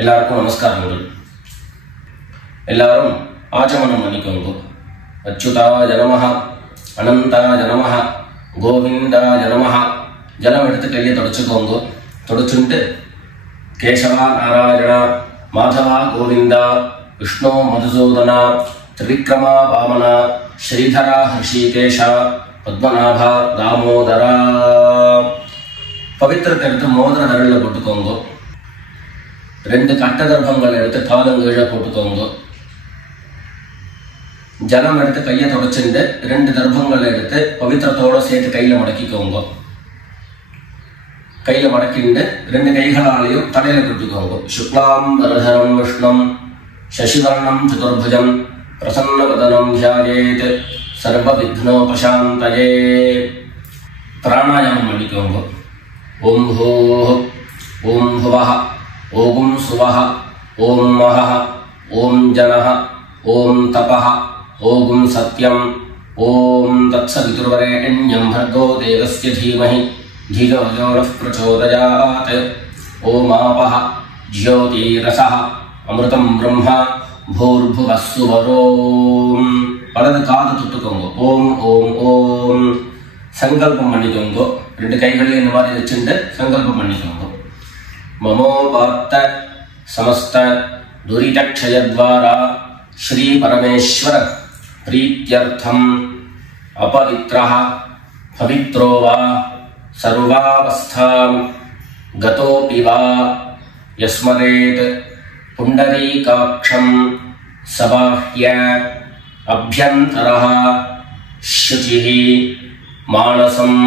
எல்லாருக்கும் நமஸ்காரங்கள். எல்லாரும் ஆச்சமனம் பண்ணிக்கோங்க. அச்சுதாய நமஹ, அனந்தாய நமஹ, கோவிந்தாய நமஹ. ஜலம் எடுத்து கையை தொடச்சுக்கோங்க. தொடச்சுட்டு கேசவா நாராயணா, மாதவா கோவிந்தா, விஷ்ணு மதுசூதனா, திரிவிக்ரமா வாமனா, ஸ்ரீதரா ஹிருஷிகேஷா, பத்மநாபா தாமோதரா. பவித்திரத்தை எடுத்து மோதிர விரலில் போட்டுக்கோங்க. 2 கட்ட கர்ப்பங்கள் எடுத்து காலங்கீழ போட்டுக்கோங்க. ஜலம் எடுத்து கையை தொடச்சுட்டு 2 கர்ப்பங்கள் எடுத்து பவித்திரத்தோட சேர்த்து கையில மடக்கிக்கோங்க. கையில மடக்கிண்டு 2 கைகளாலையும் தலையில கொடுத்துக்கோங்க. சுக்லாம் வரதரம் விஷ்ணம் சசிவர்ணம் சதுர்புஜம் பிரசன்னவதனம் தியாயேத் சர்வ விக்னோபசாந்தயே. பிராணாயாமம் பண்ணிக்கோங்க. ஓம் ஹோஹ், ஓம் ஹுவஹ, ஓம் சுவஹ, ஓம் மஹஹ, ஓம் ஜனஹ, ஓம் தபஹ, ஓம் சத்யம், ஓம் தத்சவிதுர்வரேண்யம் भर्गो देवस्य धीमहि धियो यो नः प्रचोदयात्. ஓம் ஆபஹ ஜ்யோதிரஸஹ அமிர்தம் பிரம்ம பூர்புவः சுவரோம். வலது காது தொட்டுக்கோங்க. ஓம் ஓம் ஓம். சங்கல்பம் பண்ணிக்கோங்க. 2 கைகளையும் இந்த மாதிரி வச்சுட்டு சங்கல்பம் பண்ணிக்கோங்க. மமோபாத்த சமஸ்த துரிதக்ஷயத்வாரா ஸ்ரீ பரமேஸ்வர பிரீத்யர்த்தம் அபவித்ரஹ பவித்ரோ வா சர்வாவஸ்தாம் கதோபி வா யஸ்மரேத் புண்டரீகாக்ஷம் சபாஹ்ய அப்யந்தரஹ சுசிஹி மானசம்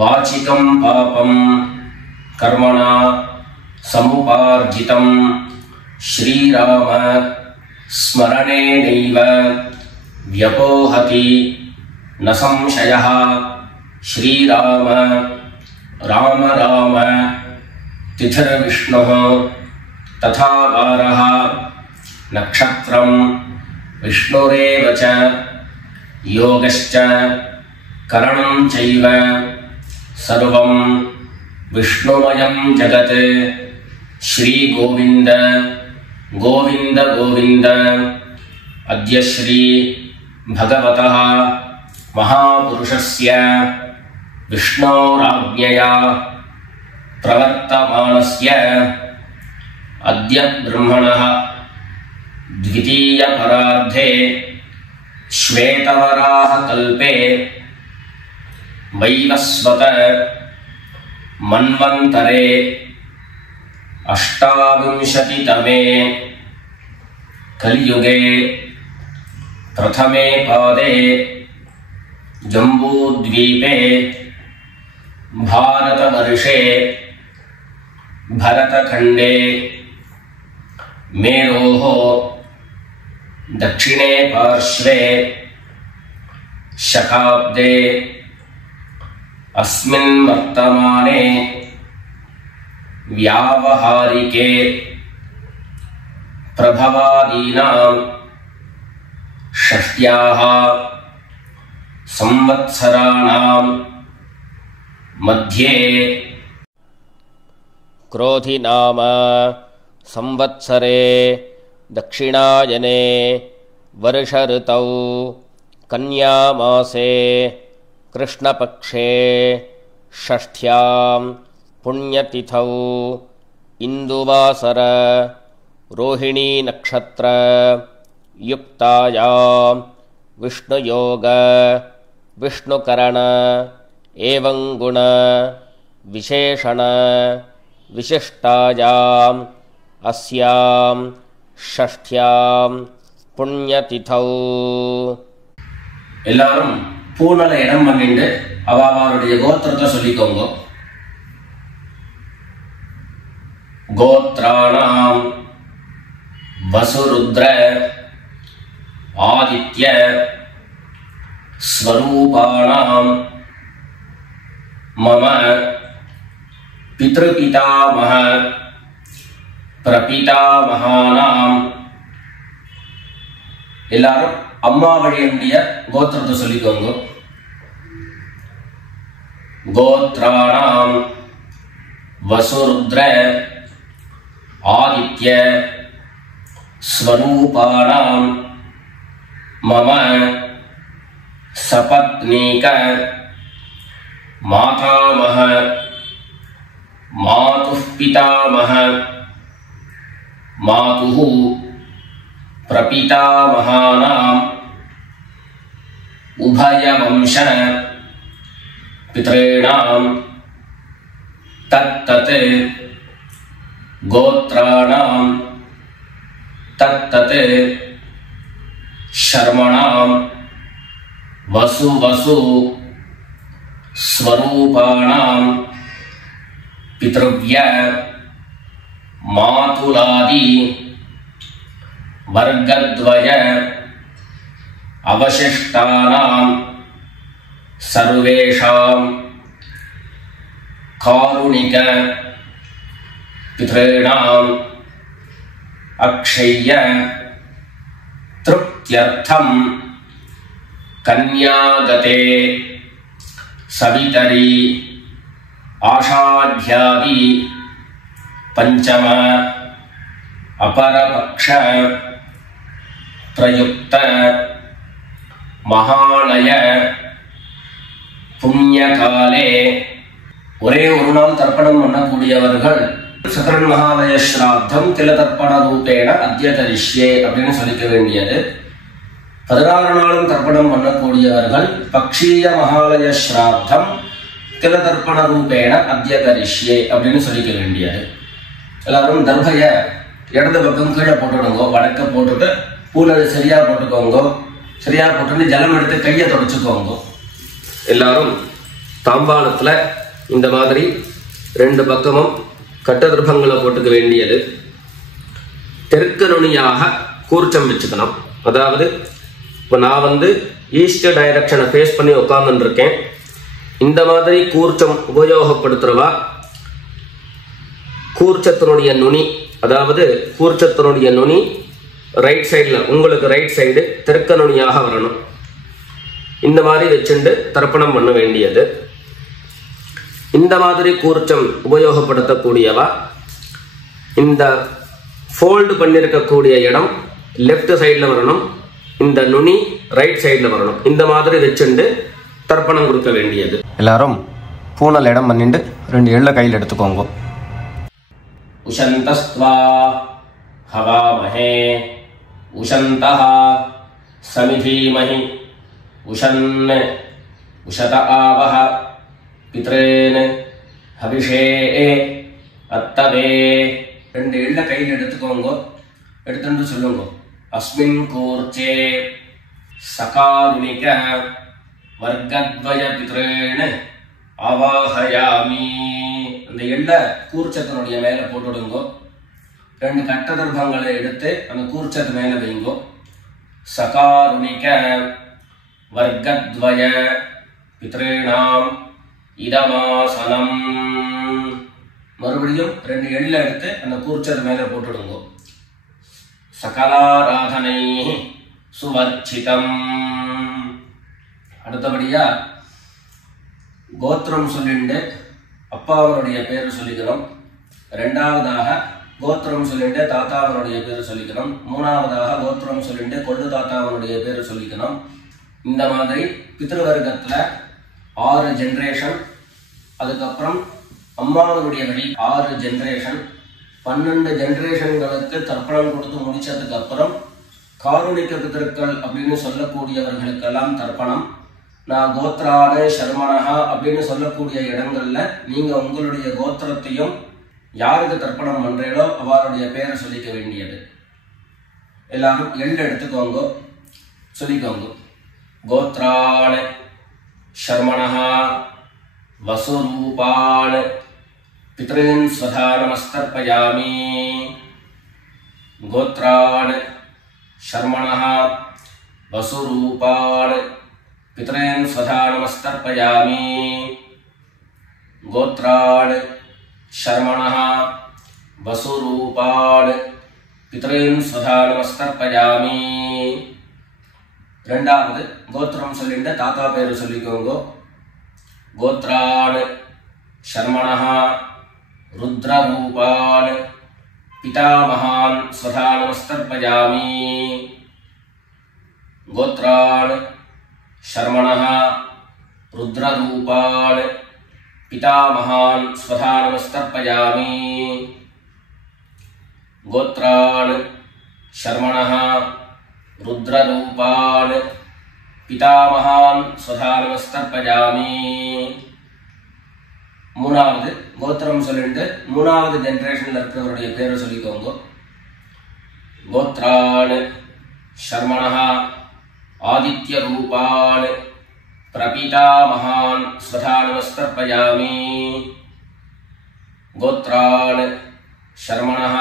வாசிகம் பாபம் கர்மணா சமுபார்ஜிதம் ஸ்ரீராம ஸ்மரணேனைவ வ்யபோஹதி ந சம்சயः. ஸ்ரீராம ராம ராம திதிர்விஷ்ணுः ததா வாரः நக்ஷத்ரம் விஷ்ணுரேவ ச யோகஸ்ச கரணம் சைவ சர்வம் விஷ்ணுமயம் ஜகத். ஸ்ரீ கோவிந்த கோவிந்த கோவிந்த. அத்ய ஸ்ரீ பகவதः மகாபுருஷஸ்ய விஷ்ணோராஜ்ஞயா பிரவர்த்தமானஸ்ய அத்ய பிரம்மணः த்விதீய பரார்த்தே ஸ்வேதவராஹ கல்பே வைவஸ்வத மன்வந்தரே அஷ்டாவிம்சதிதமே கலியுகே பிரதமே பாதே ஜம்பூத்வீபே பாரதவர்ஷே பரதகண்டே மேரோः தட்சிணே பார்ஷ்வே சகாப்தே अस्मिन् वर्तमाने व्यावहारिके प्रभवादीनां षष्ट्याः संवत्सराणां मध्ये क्रोधि नाम संवत्सरे दक्षिणायने वर्षऋतौ कन्यामासे कृष्णपक्षे षष्ठ्यां पुण्यतिथौ इन्दुवासर रोहिणी नक्षत्र युक्तायां विष्णुयोग विष्णुकरण एवं गुण विशेषण विशिष्टायां अस्यां षष्ठ्यां पुण्यतिथौ. எல்லாரும் பூனலை இடம் பண்ணிட்டு அவருடைய கோத்திரத்தை சொல்லிக்கோங்க. கோத்ராணாம் வசுருத்ர ஆதித்ய ஸ்வரூபாணாம் மம பித்ருபிதாமஹ பிரபிதாமஹானாம். எல்லாரும் அம்மா வழியுடைய கோத்திரத்தை சொல்லிக்கோங்க. गोत्राणां वसुरुद्र ஆதித்ய ஸ்வரூபாணாம் மம சபத்னீக மாதாமஹ மாதுः பிதாமஹ மாதுः பிரபிதாமகானாம் உபயவம்ச பித்ரேணாம் தத்தத் கோத்ராணாம் தத்தத் ஷர்மணாம் வசு வசு ஸ்வரூபாணாம் பித்ருவ்ய மாதுலாதி வர்க்கத்வய அவசிஷ்டானாம் சர்வேஷாம் காருணிக பித்ரேணாம் அக்ஷய்ய திருப்த்யர்த்தம் கன்யாகதே சவிதரி ஆஷாಢ்யாதி பஞ்சம அபரபக்ஷ பிரயுக்த மகாலய புண்ணியகாலே ஒரே ஒரு நாள் தர்ப்பணம் பண்ணக்கூடியவர்கள் சகரன் மகாலய ஸ்ராத்தம் தில தர்ப்பண ரூபேண அத்ய கரிஷ்யே அப்படின்னு சொல்லிக்க வேண்டியது. 16 நாளும் தர்ப்பணம் பண்ணக்கூடியவர்கள் பக்ஷீய மகாலய ஸ்ராத்தம் தில தர்ப்பண ரூபேண அத்ய கரிஷ்யே அப்படின்னு சொல்லிக்க வேண்டியது. எல்லாரும் தர்பைய இடது பக்கம் கீழே போட்டுடுங்க, வடக்க போட்டுட்டு பூனது சரியா போட்டுக்கோங்க. சரியா போட்டு ஜலம் எடுத்து கையை தொடச்சுக்கோங்க. எல்லாரும் தாம்பாளத்துல இந்த மாதிரி 2 பக்கமும் கட்ட திருப்பங்களை போட்டுக்க வேண்டியது. தெற்கு நுனியாக கூர்ச்சம் வச்சுக்கணும். அதாவது இப்போ நான் ஈஸ்ட் டைரக்ஷனை ஃபேஸ் பண்ணி உட்கார்ந்துட்டு இருக்கேன். இந்த மாதிரி கூர்ச்சம் உபயோகப்படுத்துறவா கூர்ச்சத்தினுடைய நுனி, அதாவது கூர்ச்சத்தினுடைய நுனி ரைட் சைடில், உங்களுக்கு ரைட் சைடு தெற்கு நுனியாக வரணும். இந்த மாதிரி வச்சுட்டு தர்ப்பணம் பண்ண வேண்டியது. இந்த மாதிரி கூர்ச்சம் உபயோகப்படுத்தக்கூடியவா இந்த ஃபோல்டு பண்ணியிருக்கக்கூடிய இடம் லெஃப்ட் சைடில் வரணும், இந்த நுனி ரைட் சைடில் வரணும். இந்த மாதிரி வச்சுட்டு தர்ப்பணம் கொடுக்க வேண்டியது. எல்லாரும் பூனல் இடம் பண்ணிட்டு 2 எள்ள கையில் எடுத்துக்கோங்க. உஷந்தஸ்த்வா ஹவாமஹே உஷந்தஹ சமிதீமஹி உஷன் உஷத ஆவஹ பித்ரேன் ஹவிஷே அத்தவே. 2 எள்ள கையில் எடுத்துக்கோங்க. எடுத்துட்டு சொல்லுங்க. அஸ்மின் கூர்ச்சே சகாருணிக வர்க்கத்வய பித்ரேன் அவாஹயாமி. அந்த எள்ள கூர்ச்சத்தினுடைய மேல போட்டுடுங்க. 2 கட்ட தர்ப்பங்களை எடுத்து அந்த கூர்ச்சத்து மேல வைங்கோ. சகாருணிக வர்க்கத்வய பித்ரேணாம் இதமாசனம். மறுபடியும் 2 எள்ள எடுத்து அந்த கூர்ச்சத்து மேல போட்டுடுங்க. சகலாராதனை சுவர்ச்சிதம். அடுத்தபடியா கோத்திரம் சொல்லிண்டு அப்பாவனுடைய பேர் சொல்லிக்கணும். 2வதாக கோத்திரம் சொல்லிட்டு தாத்தாவனுடைய பேர் சொல்லிக்கணும். 3வதாக கோத்திரம் சொல்லிட்டு கொள்ளு தாத்தாவனுடைய பேர் சொல்லிக்கணும். இந்த மாதிரி பித்ருவர்க்கத்துல 6 ஜெனரேஷன், அதுக்கப்புறம் அம்மாவனுடைய வழி 6 ஜெனரேஷன், 12 ஜெனரேஷன்களுக்கு தர்ப்பணம் கொடுத்து முடிச்சதுக்கு அப்புறம் காருணிக பிதர்கள் அப்படின்னு சொல்லக்கூடியவர்களுக்கெல்லாம் தர்ப்பணம். நான் கோத்ரான சர்மணஹா அப்படின்னு சொல்லக்கூடிய இடங்கள்ல நீங்க உங்களுடைய கோத்திரத்தையும் யாருக்கு தர்ப்பணம் பண்றீங்களோ அவருடைய பேரை சொல்லிக்க வேண்டியது. எல்லாரும் எள்ளு எடுத்துக்கோங்க, சொல்லிக்கோங்க. கோத்ரான சர்மணஹா வசுரூபான் பித்ரீன் ஸ்வதா நமஸ்தர்ப்பயாமி. கோத்ரான் शर्मणः वसुरूपान् पितॄन् स्वधा नमस्तर्पयामि. गोत्रान् शर्मणः वसुरूपान् पितॄन् स्वधा नमस्तर्पयामि. ரெண்டாவது கோத்திரம் சொல்லிட்டு தாத்தா பேரு சொல்லிக்கோங்க. கோத்ரான் शर्मणः रुद्ररूपान् पितामहान् स्वधा नमस्तर्पयामि। गोत्रान् शर्मणः रुद्ररूपान् पितामहान् स्वधा नमस्तर्पयामि। गोत्रान् शर्मणः रुद्ररूपान् पितामहान् स्वधा नमस्तर्पयामि। மூணாவது கோத்திரம் சொல்லிட்டு மூணாவது ஜெனரேஷன்ல இருக்கிறவருடைய பேரை சொல்லிக்கோங்க. கோத்ரான் சர்மணः ஆதித்ய ரூபான் பிரபிதாமகான் ஸ்வதா நமஸ்தர்ப்பயாமி. கோத்ரான் சர்மணः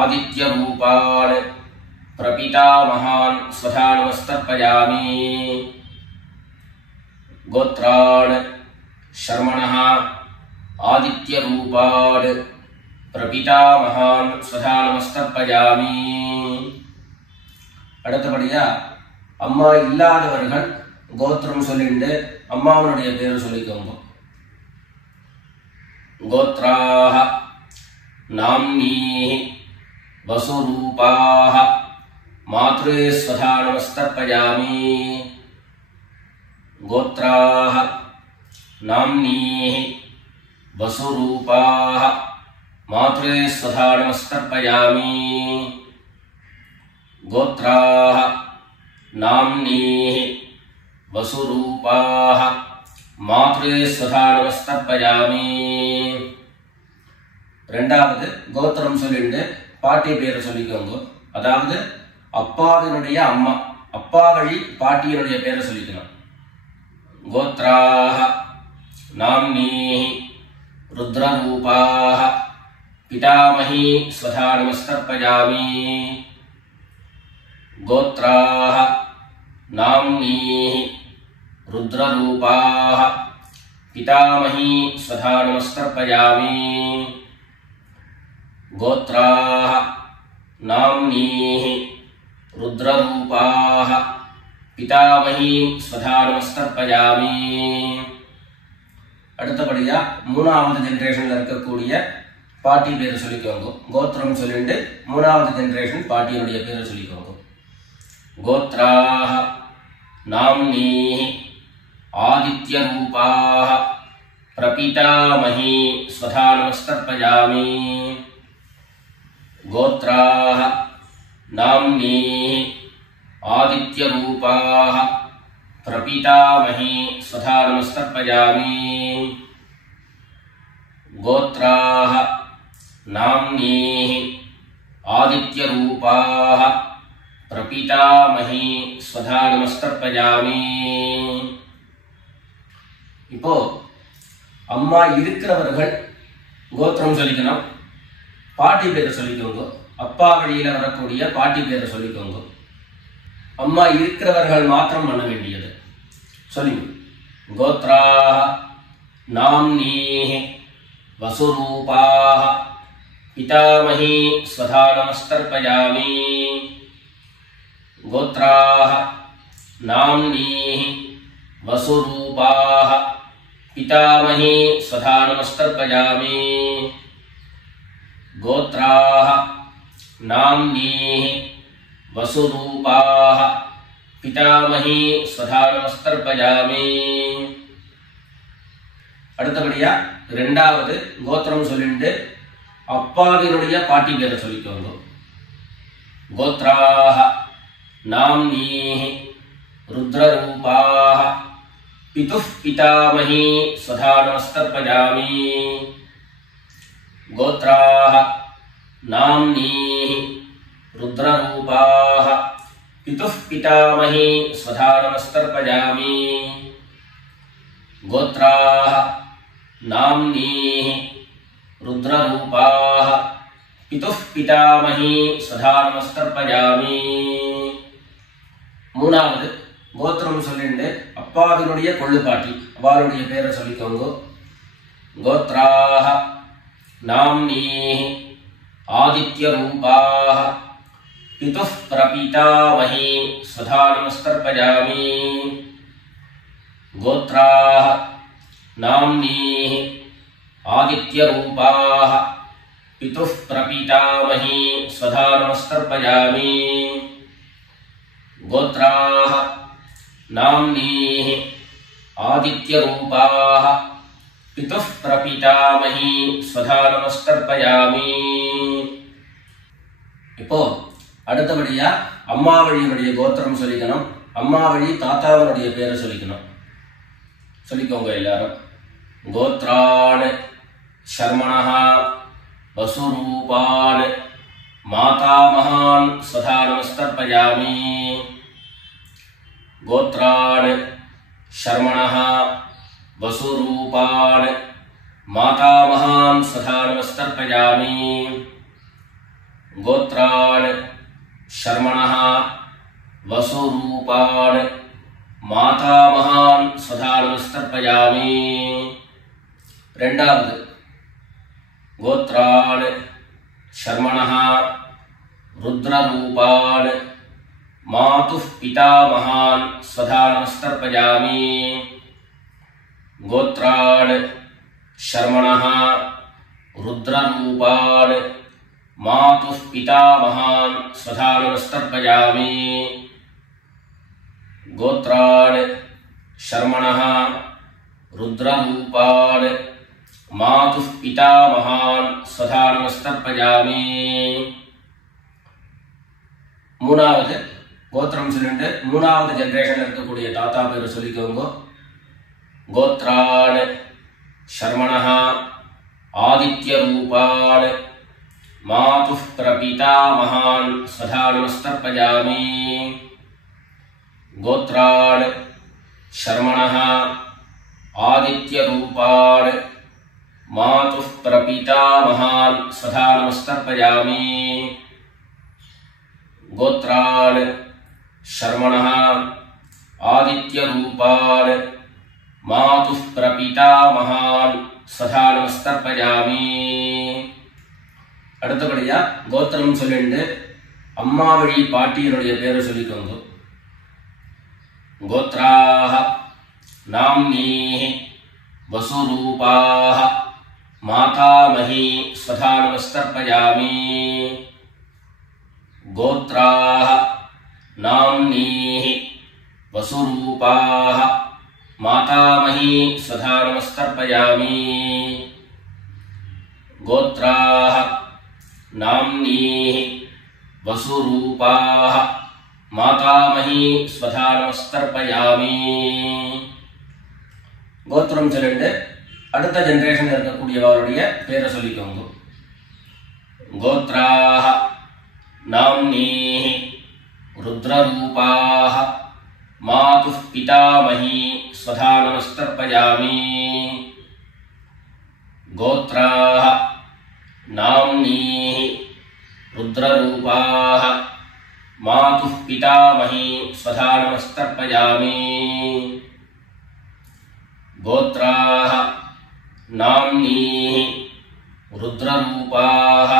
ஆதித்ய ரூபான் பிரபிதாமகான் ஸ்வதா நமஸ்தர்ப்பயாமி. கோத்ரான் शर्मणः आदित्य रूपान् प्रपितामहान् स्वधा नमस्तर्पयामि. அடுத்தபடியா அம்மா இல்லாதவர்கள் கோத்திரம் சொல்லிட்டு அம்மாவனுடைய பேரு சொல்லிக்கோங்க. கோத்ராஹ நாம்னீஹ வசுரூபாஹ மாத்ரே ஸ்வதா நமஸ்தர்ப்பயாமி. கோத்ராஹ नाम्नीः वसुरूपाः मात्रे स्वधा नमस्तर्पयामि. गोत्राः नाम्नीः वसुरूपाः मात्रे स्वधा नमस्तर्पयामि. ரெண்டாவது கோத்திரம் சொல்லிட்டு பாட்டி பேரை சொல்லிக்கோங்க. அதாவது அப்பாவினுடைய அம்மா, அப்பா வழி பாட்டியினுடைய பேரை சொல்லிக்கணும். கோத்ராஹ नाम्नीः रुद्ररूपाः पितामही स्वधा नमस्तर्पयामि. गोत्राः नाम्नीः रुद्ररूपाः पितामही स्वधा नमस्तर्पयामि. गोत्राः नाम्नीः रुद्ररूपाः पितामही स्वधा नमस्तर्पयामि. அடுத்தபடியா மூணாவது ஜெனரேஷன்ல இருக்கக்கூடிய பாட்டி பேரை சொல்லிக்கோங்க. கோத்திரம் சொல்லிட்டு மூணாவது ஜெனரேஷன் பாட்டியினுடைய பேரை சொல்லிக்கோங்க. கோத்ராஹ நாம்னீஹ ஆதித்ய ரூபாஹ பிரபிதாமஹி ஸ்வதா நமஸ்தர்ப்பயாமி. கோத்ராஹ நாம்னீஹ ஆதித்ய ரூபாஹ प्रपितामही स्वधा नमस्तर्पयामि. गोत्राः नाम्नीः आदित्य रूपाः प्रपितामही स्वधा नमस्तर्पयामि. இப்போ அம்மா இருக்கிறவர்கள் கோத்திரம் சொல்லிக்கணும், பாட்டி பேரை சொல்லிக்கோங்க. அப்பா வழியில வரக்கூடிய பாட்டி பேரை சொல்லிக்கோங்க. அம்மா இருக்கிறவர்கள் மாத்திரம் பண்ண வேண்டியது சொல்லுங்க. கோத்ராஹ நாம்னீஹ வசுரூபாஹ பிதாமஹி ஸ்வதா நமஸ்தர்ப்பயாமி. கோத்ராஹ நாம்னீஹ வசுரூபாஹ பிதாமஹி ஸ்வதா நமஸ்தர்ப்பயாமி. கோத்ராஹ நாம்னீஹ वसुरूपाः पितामही स्वधा नमस्तर्पयामि. அடுத்தபடியா இரண்டாவது கோத்திரம் சொல்லிட்டு அப்பாவினுடைய பாட்டி பேரை சொல்லிக்கோங்க. கோத்ராஹ நாம்னீஹ रुद्ररूपाः पितुः पितामही स्वधा नमस्तर्पयामि. गोत्राः नाम्नीः रुद्ररूपाः पितुः पितामही स्वधा नमस्तर्पयामि. गोत्राः नाम्नीः रुद्ररूपाः पितुः पितामही स्वधा नमस्तर्पयामि. மூணாவது கோத்திரம் சொல்லிட்டு அப்பாவினுடைய கொள்ளுப்பாட்டி அவருடைய பேரை சொல்லிக்கோங்க. கோத்ராஹ நாம்னீஹ ஆதித்ய ரூபாஹ पितुः प्रपितामही स्वधा नमस्तर्पयामि. गोत्राः नाम्नीः आदित्य रूपाः पितुः प्रपीतामही स्वधा नमस्तर्पयामि। गोत्राः नाम्नीः आदित्यरूपाः पितुः प्रपीतामही स्वधा नमस्तर्पयामि। இப்போ அடுத்தபடியா அம்மா வழியினுடைய கோத்திரம் சொல்லிக்கணும். அம்மா வழி தாத்தாவனுடைய பேரை சொல்லிக்கணும். சொல்லிக்கோங்க எல்லாரும். கோத்ரான் शर्मणः वसुरूपान् मातामहान् स्वधा नमस्तर्पयामि। गोत्रान् शर्मणः वसुरूपान् मातामहान् स्वधा नमस्तर्पयामि। गोत्रान् शर्मणः वसुरूपान् मातामहान् स्वधा नमस्तर्पयामि। ரெண்டாவது गोत्रान् शर्मणः रुद्ररूपान् मातुः पितामहान् स्वधा नमस्तर्पयामि। गोत्रान् शर्मणः रुद्ररूपान् मातुः पितामहान् स्वधा नमस्तर्पयामि। गोत्रान् शर्मणः रुद्ररूपान् मातुः पितामहान् स्वधा नमस्तर्पयामि। மூணாவது கோத்திரம் சொல்லிட்டு மூணாவது ஜெனரேஷன்ல இருக்கக்கூடிய தாத்தா பேரை சொல்லிக்கோங்க. கோத்ரான் शर्मणः आदित्यरूपान् मातुः प्रपीतामहान् स्वधा नमस्तर्पयामि। गोत्रान् शर्मणः आदित्यरूपान् मातुः प्रपीतामहान् स्वधा नमस्तर्पयामि। गोत्रान् शर्मणः आदित्यरूपान् मातुः प्रपीतामहान् स्वधा नमस्तर्पयामि। அடுத்தபடியா கோத்திரம் சொல்லிட்டு அம்மா வழி பாட்டியினுடைய பேரை சொல்லிக்கோங்க. गोत्राः नाम्नीः वसुरूपाः मातामही स्वधा नमस्तर्पयामि। गोत्राः नाम्नीः वसुरूपाः मातामही स्वधा नमस्तर्पयामि। गोत्राः नाम्नीः वसुरूपाः मातामही स्वधा नमस्तर्पयामि। கோத்திரம் சொல்லிட்டு அடுத்த ஜெனரேஷன்ல இருக்கக்கூடியவருடைய பேரை சொல்லிக்கோங்க. கோத்ராः नाम्नीः रुद्ररूपाः मातुः पितामही स्वधा नमस्तर्पयामि। गोत्राः नाम्नीः रुद्ररूपाः मातुः पितामही स्वधा नमस्तर्पयामि। गोत्राः नाम्नीः रुद्ररूपाः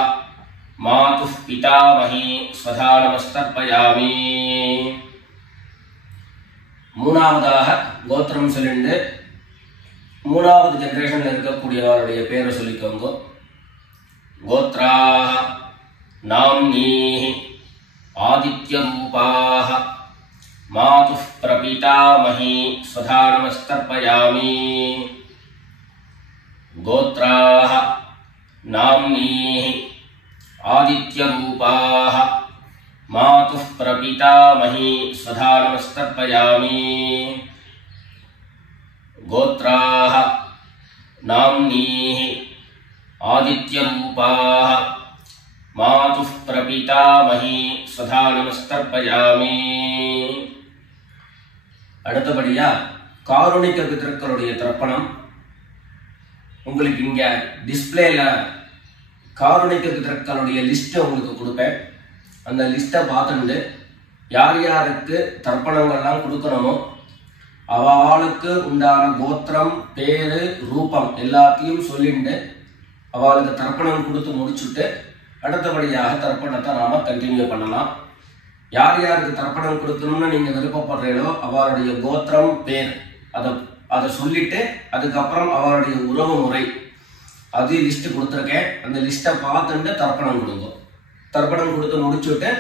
मातुः पितामही स्वधा नमस्तर्पयामि। மூணாவதாக கோத்திரம் சொல்லிட்டு மூணாவது ஜெனரேஷன்ல இருக்கக்கூடியவருடைய பேரை சொல்லிக்கோங்க. गोत्राः नाम्नीः आदित्यरूपाः मातुः प्रपीतामही स्वधा नमस्तर्पयामि। गोत्राः नाम्नीः आदित्यरूपाः मातुः प्रपीतामही स्वधा नमस्तर्पयामि। गोत्राः नाम्नीः आदित्यरूपाः मातुः प्रपीतामही स्वधा नमस्तर्पयामि। அடுத்தபடியா காருணிக பிதர்களுடைய தர்ப்பணம். உங்களுக்கு இங்க டிஸ்பிளேல காருணிக பிதர்களுடைய லிஸ்ட் உங்களுக்கு கொடுப்பேன். அந்த லிஸ்ட்டை பார்த்துட்டு யார் யாருக்கு தர்ப்பணங்கள்லாம் கொடுக்கணுமோ அவளுக்கு உண்டான கோத்திரம் பேரு ரூபம் எல்லாத்தையும் சொல்லிட்டு அவளுக்கு தர்ப்பணம் கொடுத்து முடிச்சுட்டு அடுத்தபடியாக தர்ப்பணத்தை நாம கண்டினியூ பண்ணலாம். யார் யாருக்கு தர்ப்பணம் கொடுக்கணும்னு நீங்க விருப்பப்படுறீங்களோ அவருடைய கோத்திரம் பேர் அதை சொல்லிட்டு அதுக்கப்புறம் அவருடைய உறவு முறை அது லிஸ்ட் கொடுத்துருக்கேன். அந்த லிஸ்ட்டை பார்த்துட்டு தர்ப்பணம் கொடுங்க. தர்ப்பணம் கொடுத்து முடிச்சுட்டு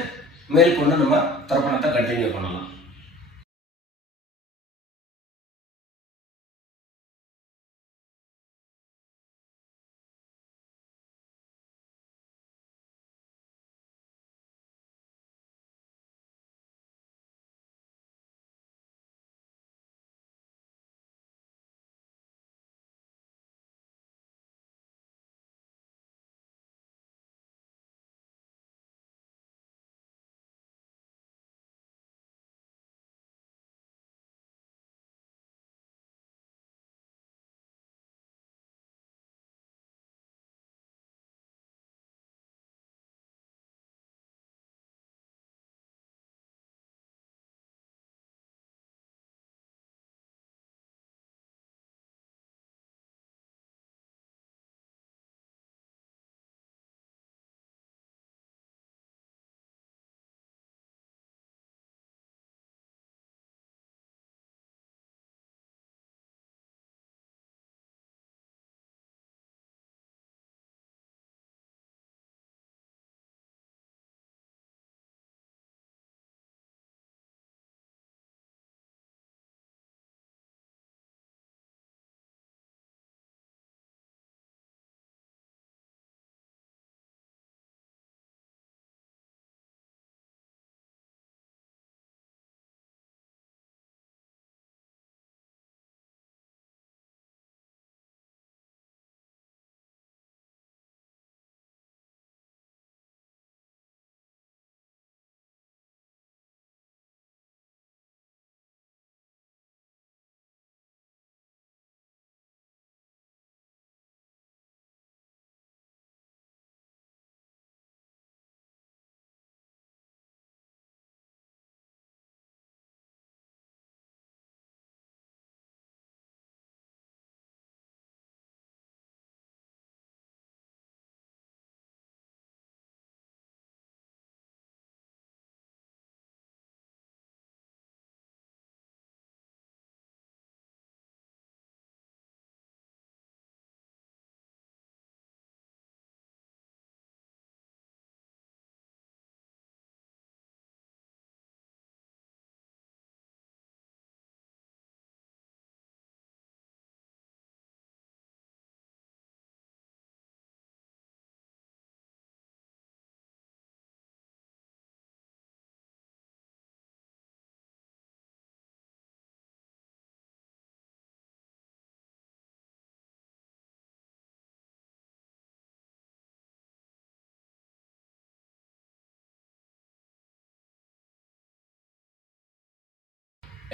மேற்கொண்டு நம்ம தர்ப்பணத்தை கண்டினியூ பண்ணலாம்.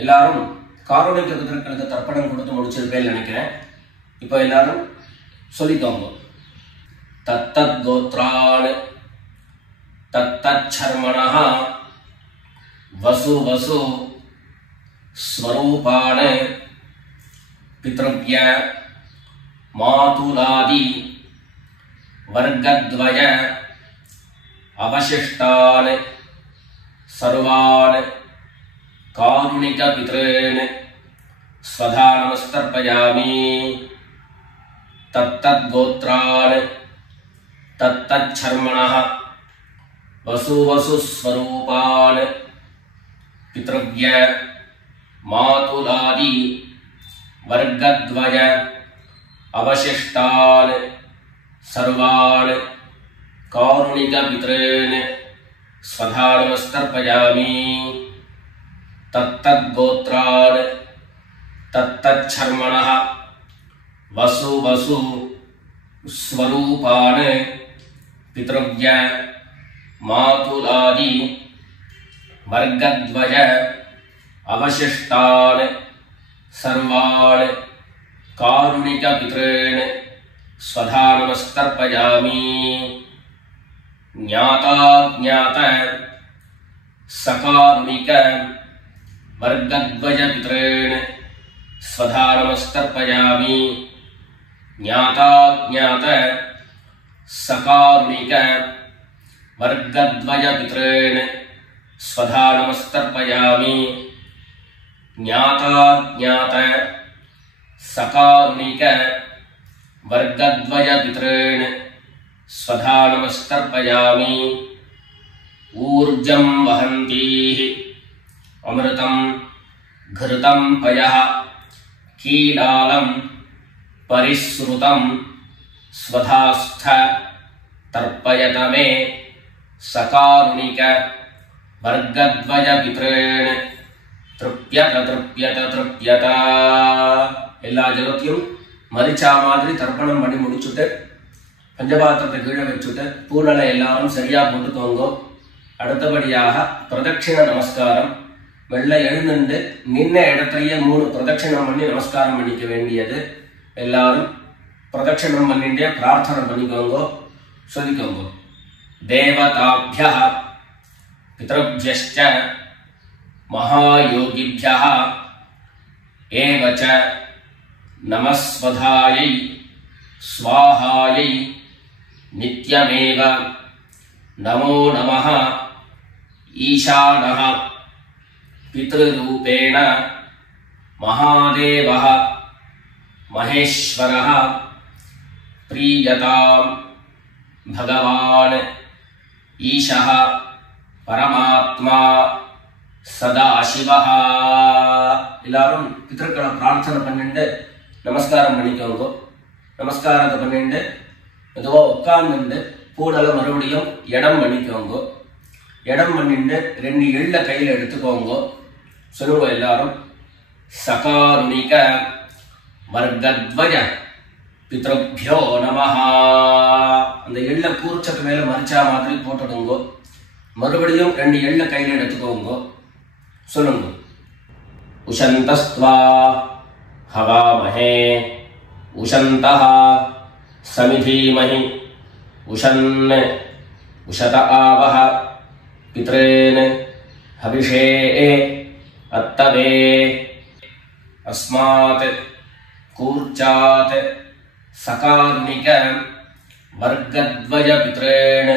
எல்லாரும் காரணிக பிதர்களுக்கு தர்ப்பணம் கொடுத்து முடிச்சிருப்பேன்னு நினைக்கிறேன். இப்போ எல்லாரும் சொல்லிக்கோங்க. தத்தத் கோத்ரான் தத்தத் சர்மணஹ வசு வசு ஸ்வரூபான் பித்ருவ்ய மாதுலாதி வர்க்கத்வய அவசிஷ்டான் சர்வான் காருணிக பித்ரேன் ஸ்வதா நமஸ்தர்ப்பயாமி. தத்தத் கோத்ரான் தத்தத் சர்மணஹ வசு வசு ஸ்வரூபான் பித்ருவ்ய மாதுலாதி வர்க்கத்வய அவசிஷ்டான் சர்வான் காருணிக பித்ரேன் ஸ்வதா நமஸ்தர்ப்பயாமி. தத்தத் கோத்ரான் தத்தத் சர்மணஹ வசு வசு ஸ்வரூபான் பித்ருவ்ய மாதுலாதி வர்க்கத்வய அவசிஷ்டான் சர்வான் காருணிக பித்ரேன் ஸ்வதா நமஸ்தர்ப்பயாமி. ஞாதா ஞாத சகாருணிக வர்க்கத்வய பித்ரேன் ஸ்வதா நமஸ்தர்ப்பயாமி. ஞாதா ஞாத சகாருணிக வர்க்கத்வய பித்ரேன் ஸ்வதா நமஸ்தர்ப்பயாமி. ஞாதா ஞாத சகாருணிக वर्गद्वय पितॄन् स्वधा नमस्तर्पयामि। ऊर्जं वहन्तीः अमृतं घृतं पयः कीलालं परिसृतं स्वधास्थ तर्पयत मे सकारुणिक वर्गद्वय पितॄन् तृप्यत तृप्यत तृप्यत। எல்லா ஜலத்தையும் மரிச்சா மாதிரி தர்ப்பணம் பண்ணி முடிச்சுட்டு பஞ்சபாத்திரத்தை கீழே வச்சுட்டு பூனலை எல்லாரும் சரியா போட்டுக்கோங்க. அடுத்தபடியாக பிரதட்சிண நமஸ்காரம். வெள்ளை எழுந்துண்டு நின்ன இடத்தையே 3 பிரதட்சிணம் பண்ணி நமஸ்காரம் பண்ணிக்க வேண்டியது. எல்லாரும் பிரதட்சிணம் பண்ணிட்டே பிரார்த்தனை பண்ணிக்கோங்க, சொல்லிக்கோங்க. தேவதாभ्यः பித்ருभ्यश्च महायोगिभ्यः एव च नमस्वधायै स्वाहायै नित्यमेव नमो नमः। ईशानः पितृरूपेण महादेवः महेश्वरः प्रीयतां भगवान् ईशः परमात्मा सदाशिवः। எல்லாரும் பித்ருக்களை பிரார்த்தனை பண்ணிட்டு நமஸ்காரம் பண்ணிக்கோங்க. நமஸ்காரத்தை பண்ணிட்டு மெதுவா உட்கார்ந்து பூனலை மறுபடியும் இடம் பண்ணிக்கோங்க. இடம் பண்ணிட்டு 2 எள்ள கையில எடுத்துக்கோங்க. சொல்லுங்க எல்லாரும். சகாருணிக வர்கத்வய பித்ருभ्यो நமஹ. அந்த எள்ள கூர்ச்சத்து மேல மரிச்சா மாதிரி போட்டுடுங்க. மறுபடியும் 2 எள்ள கையில எடுத்துக்கோங்க. சொல்லுங்க. உஷந்தஸ்த்வா ஹவாமஹே உஷந்தஹ சமிதீமஹி உஷன் உஷத ஆவஹ பித்ரேன் ஹவிஷே அத்தவே. அஸ்மாத் கூர்ச்சாத் சகாருணிக வர்கத்வய பித்ரேன்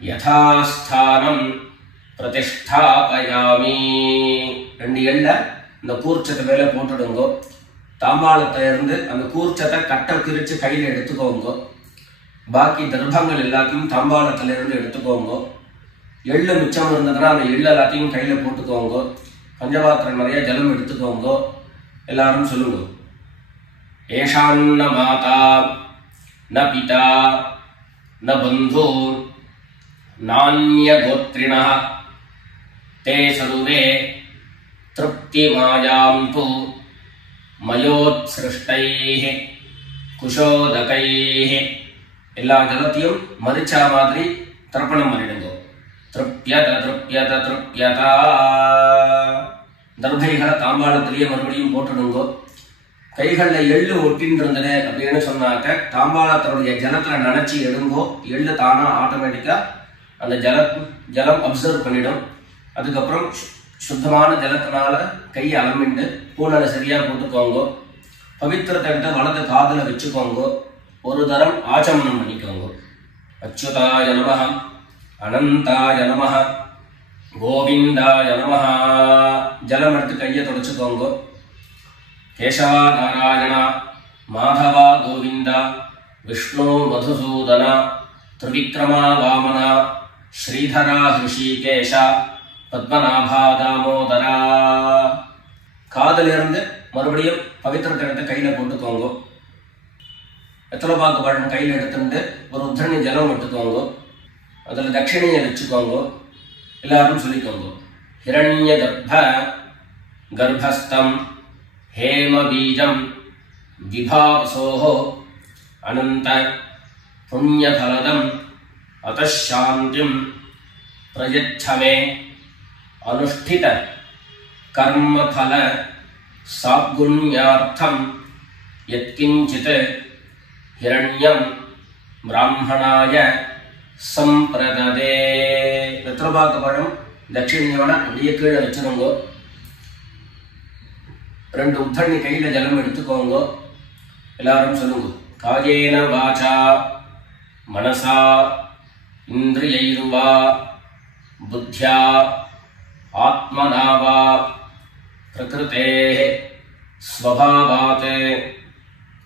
யதாஸ்தானம் பிரதிஷ்டாபயாமி. 2 எள்ள இந்த கூர்ச்சத்தை மேல போட்டுடுங்க. தாம்பாளத்தை இருந்து அந்த கூர்ச்சத்தை கட்ட பிரிச்சு கையில எடுத்துக்கோங்க. பாக்கி தர்ப்பங்கள் எல்லாத்தையும் தாம்பாளத்துல இருந்து எடுத்துக்கோங்க. எள்ளு மிச்சம் இருந்ததுன்னா அந்த எள்ளு எல்லாத்தையும் கையில போட்டுக்கோங்க. பஞ்சபாத்திரம் நிறைய ஜலம் எடுத்துக்கோங்க. எல்லாரும் சொல்லுங்க. ஏஷான்ன மாதா ந பிதா ந பந்து நான்ய கோத்ரிணः ते सर्वे तृप्तिमायान्तु மயோத்ஸ்ருஷ்டைஹ குஷோதகைஹ. எல்லா ஜலத்தையும் மரிச்சா மாதிரி தர்ப்பணம் பண்ணிடுங்க. திருப்யத திருப்யத திருப்யதா. தர்பைகளை தாம்பாளத்திலேயே மறுபடியும் போட்டுடுங்க. கைகள்ல எள்ளு ஒட்டின்னு இருந்தது அப்படின்னு சொன்னாக்க தாம்பாளத்தினுடைய ஜலத்துல நினைச்சு எடுங்கோ. எள்ளு தானா ஆட்டோமேட்டிக்கா அந்த ஜலம் அப்சர்வ் பண்ணிடும். அதுக்கப்புறம் சுத்தமான ஜலத்தினால கையை அலம்பிண்டு பூனலை சரியா போட்டுக்கோங்க. பவித்திரத்தை எடுத்து வலது காதுல வச்சுக்கோங்க. ஒரு தரம் ஆச்சமனம் பண்ணிக்கோங்க. அச்சுதாய நமஹ அனந்தாய நமஹ கோவிந்தாய நமஹ. ஜலம் எடுத்து கையை தொடச்சுக்கோங்க. கேசவா நாராயணா மாதவா கோவிந்தா விஷ்ணு மதுசூதனா திரிவிக்ரமா வாமனா ஸ்ரீதரா ஹிருஷிகேஷா பத்மநாபா தாமோதரா. காதல இருந்து மறுபடியும் பவித்திரத்தை எடுத்து கையில போட்டுக்கோங்க. எத்தனை பாக்கு பழம் கையில எடுத்துட்டு ஒரு உத்தரணி ஜலம் எடுத்துக்கோங்க. அதுல தட்சிணையை வச்சுக்கோங்க. எல்லாரும் சொல்லிக்கோங்க. ஹிரண்ய கர்ப்ப கர்ப்பஸ்தம் ஹேம பீஜம் விபாவசோஹோ அனந்த புண்ணியபலதம் அதாந்திம் பிரயச்சமே अनुष्ठित कर्मफल सागुण्यार्थम यत्किंचित हिरण्यम ब्राह्मणाय संप्रददे. வெத்தலைபாக்கு பழம் தட்சிணையோட அப்படியே கீழே வச்சிருங்க. 2 உத்தரணி கையில ஜலம் எடுத்துக்கோங்க. எல்லாரும் சொல்லுங்க. காயேன வாசா மனசா இந்திரியைர்வா புத்தியா ஆத்மனாவா பிரகிருதேஹ ஸ்வபாவாத்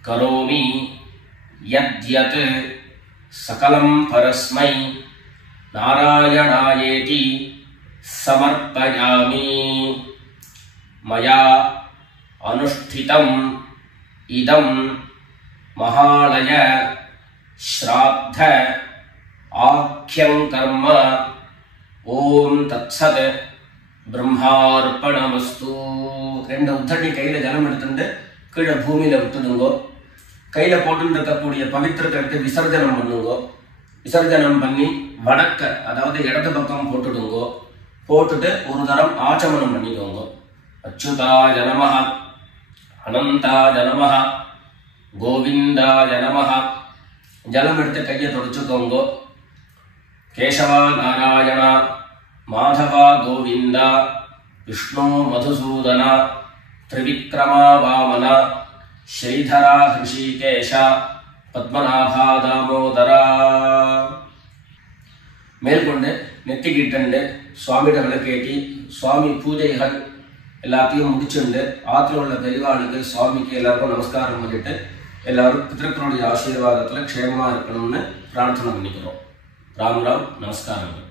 கரோமி யத்யத் சகலம் பரஸ்மை நாராயணாயேதி சமர்ப்பயாமி மயா அனுஷ்டிதம் இதம் மகாலய ஸ்ராத்த ஆக்யம் கர்ம ஓம் தத்சத் பிரம்மார்ப்பணமஸ்து. ரெண்டு உத்தண்ணி கையில ஜலம் எடுத்துட்டு கீழே பூமியில விட்டுடுங்கோ. கையில போட்டு இருக்கக்கூடிய பவித்திரத்தை எடுத்து விசர்ஜனம் பண்ணுங்கோ. விசர்ஜனம் பண்ணி வடக்க அதாவது இடது பக்கம் போட்டுடுங்கோ. போட்டுட்டு ஒரு தரம் ஆச்சமனம் பண்ணிக்கோங்க. அச்சுதாய நமஹ, அனந்தாய நமஹ, கோவிந்தாய நமஹ. ஜலம் எடுத்து கையை தொடச்சுக்கோங்க. கேசவா நாராயண, மாதவா கோவிந்தா, விஷ்ணு மதுசூதன, திரிவிக்ரமா வாமன, ஸ்ரீதரா ஹிருஷிகேஷ, பத்மநாபா தாமோதரா. மேற்கொண்டு நெத்திக்கிட்டு சுவாமியிட விளக்கேற்றி சுவாமி பூஜைகள் எல்லாத்தையும் முடிச்சுண்டு ஆற்றுல உள்ள பெரியவாளுக்கு சுவாமிக்கு எல்லாருக்கும் நமஸ்காரம் பண்ணிட்டு எல்லாரும் பிதர்களுடைய ஆசீர்வாதத்தில் க்ஷேமமாக இருக்கணும்னு பிரார்த்தனை பண்ணிக்கிறோம். ராம் ராம், நமஸ்காரங்கள்.